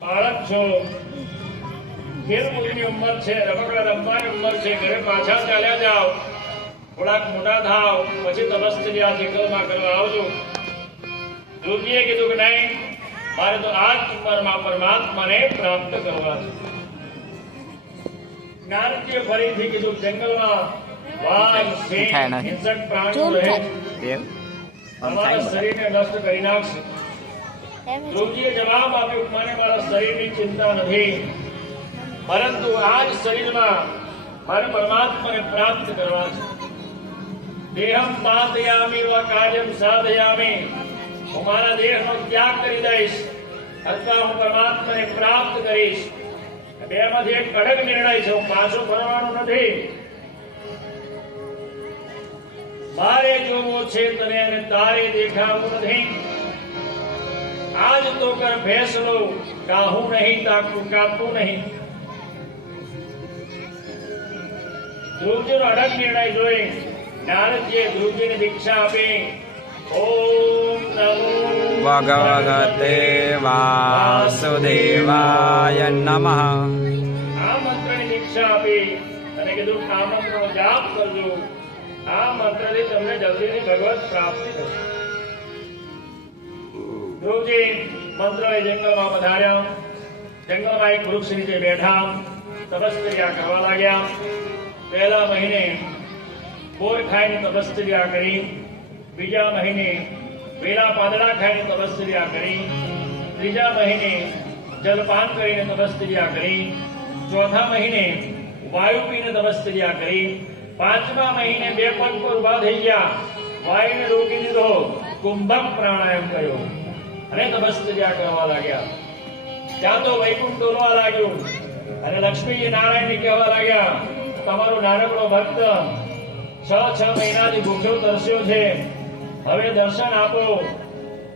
બાળક છો, ખેલકૂદની ઉંમર છે, રમકડા રમવાની ઉંમર છે, ઘરે પાછા ચાલ્યા જાઓ, થોડાક મોટા થાવ પછી તપસ્યા જંગલમાં કરવા આવજો. ધ્રુવજીએ કીધું કે નહીં, મારે તો આ જ ઉંમરમાં પરમાત્માને પ્રાપ્ત કરવા છે. નારદજીએ ફરીથી કીધું જંગલમાં વાઘ, સિંહ, હિંસક પ્રાણીઓ રહે છે, તમારા શરીરને નષ્ટ કરી નાખશે. ધ્રુવજીએ જવાબ આપ્યો, મને મારા શરીરની ચિંતા નથી, પરંતુ આ જ શરીરમાં મારે પરમાત્માને પ્રાપ્ત કરવા છે. દેહમ પાતયામિ વા કાર્યમ સાધયામિ, હું મારા દેહનો ત્યાગ કરી દઈશ અથવા હું પરમાત્માને પ્રાપ્ત કરીશ. બેમાંથી એક કડક નિર્ણય છે, હું પાછો ફરવાનો નથી. મારે જોવો છે તને અને તારે દેખાવું નથી. આજ તો કર ફેસલો, કાહું નહીં તાકું કાપું નહીં. ધ્રુવજીનો અડગ નિર્ણય જોઈ નારદજીએ ધ્રુવજીને દીક્ષા આપી. ઓમ નમો ભગવતે વાસુદેવાય નમઃ. આ મંત્રની દીક્ષા આપી અને કીધું આ મંત્રનો જાપ કરજો. આ મંત્રથી તમને જલ્દીથી ભગવત પ્રાપ્તિ થશે. ધ્રુવજી મંત્ર જંગલમાં પધાર્યા. જંગલમાં એક વૃક્ષ નીચે બેઠા તપસ્યા કરવા લાગ્યા. પહેલા મહિને બોર ખાઈને તપસ્યા કરી, બીજા મહિને વેલા પાંદડા ખાઈને તપસ્યા કરી, ત્રીજા મહિને જલપાન કરીને તપસ્યા કરી, ચોથા મહિને વાયુ પીને તપસ્યા કરી, પાંચમા મહિને બે પગ પર ઉભા થઈ ગયા, વાયુને રોકી દીધો, કુંભક પ્રાણાયામ કર્યો અને તપસ્યા કરવા લાગ્યા. ત્યાં તો વૈકુંઠ ડોલવા લાગ્યું અને લક્ષ્મીજી નારાયણને કહેવા લાગ્યા, તમારો નાનકડો ભક્ત 6 મહિનાથી ભૂખ્યો તરસ્યો છે, હવે દર્શન આપો,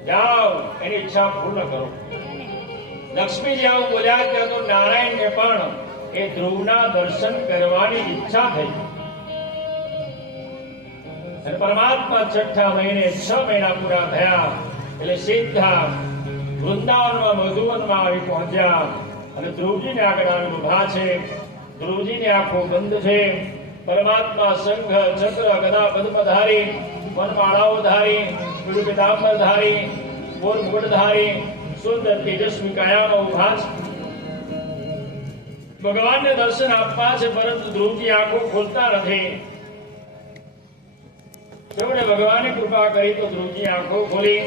જાઓ એની ઈચ્છા પૂર્ણ કરો. લક્ષ્મીજી આવું બોલ્યા ત્યાં તો નારાયણને પણ એ ધ્રુવના દર્શન કરવાની ઈચ્છા થઈ. અને પરમાત્મા 6ઠા મહિને 6 મહિના પૂરા થયા એટલે સીધા વૃંદાવનમાં મધુવનમાં આવી પહોંચ્યા. અને ધ્રુવજીને આગળ આવીને ઉભા છે. ધ્રુવજીની આંખો બંધ છે. પરમાત્મા શંખ, ચક્ર, ગદા, પદ્મધારી, વનમાળાઓ ધારી, પીળુપિતાંબર ધારી, મોર મુગટધારી, સુંદર તેજસ્વી કાયામાં ઉભા છે. ભગવાનને દર્શન આપવા છે, પરંતુ ધ્રુવજી આંખો ખોલતા નથી. છેવટે ભગવાને કૃપા કરી તો ધ્રુવજી આંખો ખોલી.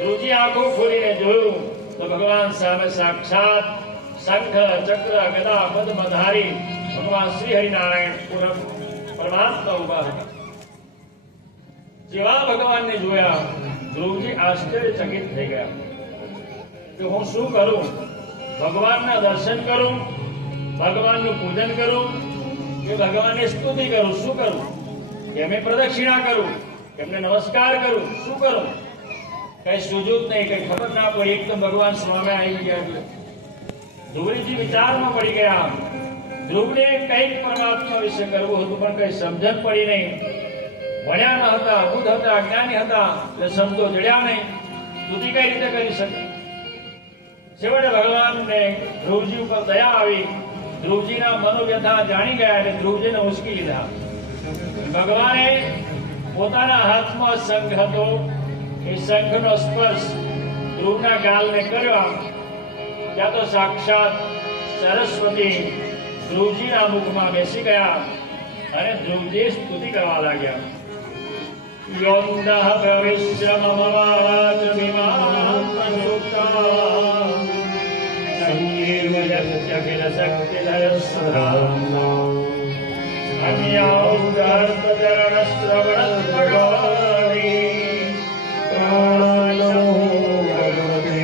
ધ્રુવજી આંખો ખોલીને જોયું તો ભગવાન સામે સાક્ષાત શંખ, ચક્ર, ગદા, પદ્મધારી ભગવાન શ્રી હરિનારાયણ પરમાત્મા ઉભા હતા. જેવા ભગવાનને જોયા ધ્રુવજી આશ્ચર્યચકિત થઈ ગયા કે હું શું કરું? ભગવાનના દર્શન કરું, ભગવાનનું પૂજન કરું કે ભગવાનની સ્તુતિ કરું? શું કરું? એમને પ્રદક્ષિણા કરું, એમને નમસ્કાર કરું, શું કરું? કઈ સુજૂત નહીં, કઈ ખબર ના પડી. એકદમ ભગવાન સ્વામી આવી ગયા. ધ્રુવજી વિચારમાં પડી ગયા. ધ્રુવને કંઈક પરમાત્મા વિશે કરવું હતું, પણ કઈ સમજણ પડી નહીં. ભણ્યા ન હતા, બુદ્ધ હતા, અજ્ઞાની હતા, એટલે સમજો જડ્યા નહીં. સ્તુતિ કઈ રીતે કરી શકે? છેવટે ભગવાનને ધ્રુવજી ઉપર દયા આવી. ધ્રુવજીના મનોવ્યથા જાણી ગયા એટલે ધ્રુવજીને ઉંચકી લીધા. ભગવાને પોતાના હાથમાં શંખ હતો, એ શંખનો સ્પર્શ ધ્રુવના ગાલને કર્યો. ત્યાં તો સાક્ષાત સરસ્વતી ધ્રુવજીના મુખમાં બેસી ગયા અને ધ્રુવજી સ્તુતિ કરવા લાગ્યા. યોન્દઃ પ્રવિશ્ય મમ વાચ વિમાન પ્રયુક્તા સંજીવયત્યખિલ શક્તિધર સદામ્ના અન્યાઉદાર્તચરણ શ્રવણસ્ત્રગણાની પ્રાણો ભગવતે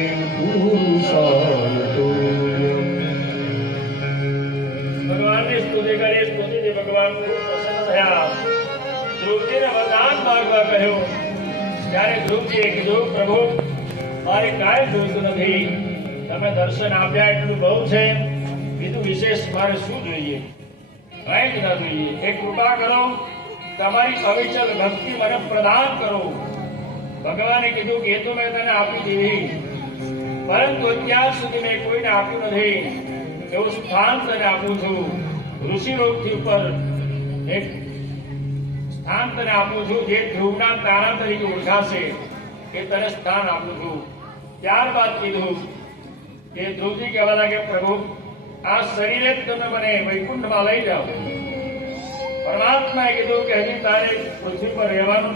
ભગવાનની સ્તુતિ કરી. સ્તુતિથી ભગવાન ખૂબ પ્રસન્ન થયા. ધ્રુવજીને વરદાન માંગવા કહ્યું. ત્યારે ધ્રુવજીએ કીધું, પ્રભુ મારે કાંઈ જોઈતું નથી, તમે દર્શન આપ્યા એટલું બહુ છે, બીજું વિશેષ મારે શું જોઈએ? કંઈ જ ન જોઈએ. એક કૃપા કરો, તમારી અવિચલ ભક્તિ મને પ્રદાન કરો. ભગવાને કીધું કે એ તો મેં તને આપી દીધી, પરંતુ અત્યાર સુધી મેં કોઈને આપ્યું નથી એવું સ્થાન તને આપું છું. ઋષિલોકથી ઉપર એક સ્થાન તને આપું છું જે ધ્રુવના તારા તરીકે ઓળખાશે એ તને સ્થાન આપું છું. ત્યારબાદ કીધું કે ધ્રુવજી કહેવા લાગે, પ્રભુ આ શરીરે જ તમે મને વૈકુંઠમાં લઈ જાઓ. પરમાત્માએ કીધું કે હજી તારે પૃથ્વી પર રહેવાનું છે.